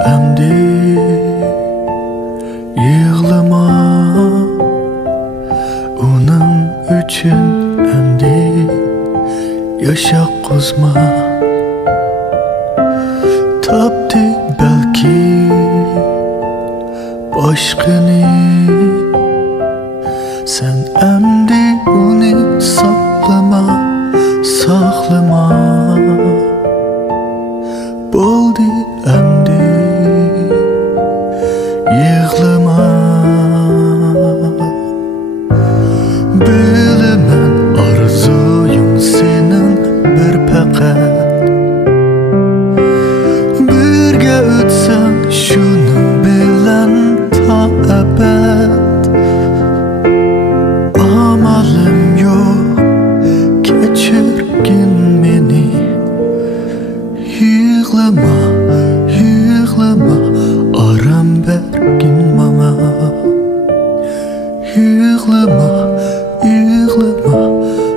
Әмді Yighlima Onun üçün əmdi Yaşaq qozma Tapdı belki başqını Sen əmdi onu saklama Saklama Boldu əmdi Yighlima Bilemem arzuyum senin bir pakat Birge ötsen şunu bilen ta ebed Amalim yok geçirgin beni Yighlima, yighlima aram bergin bana Yighlima, yighlima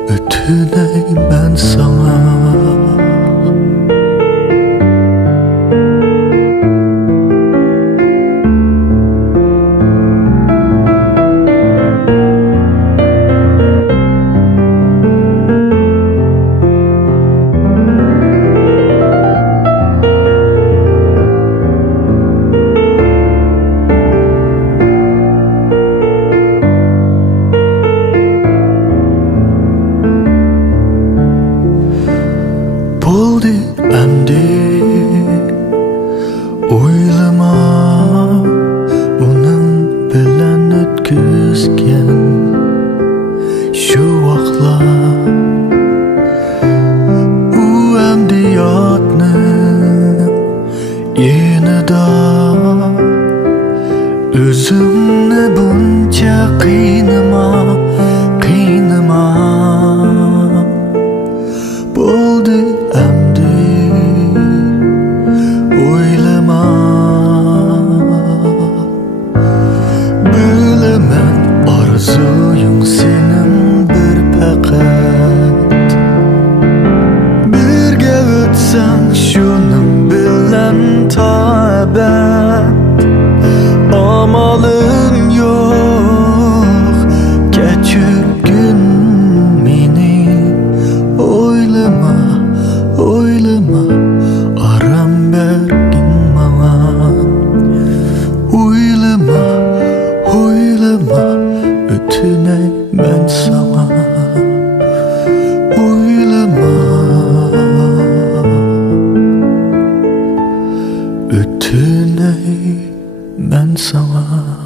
ötüney ben sana Boldu əmdi Uyghurma Onun bilen ötküzgen Şu vaxtlar U əmdi yadını Yenida Özümni bunca qiynama Qiynama Boldu əmdi Yighlima Bilemem arzuyum senin bir pakat Birge ötsen şunun bilen ta ebed Amalım yok geçirgin meni Yighlima, yighlima aram bergin bana Yighlima, yighlima ötüney ben sana Yighlima ötüney ben sana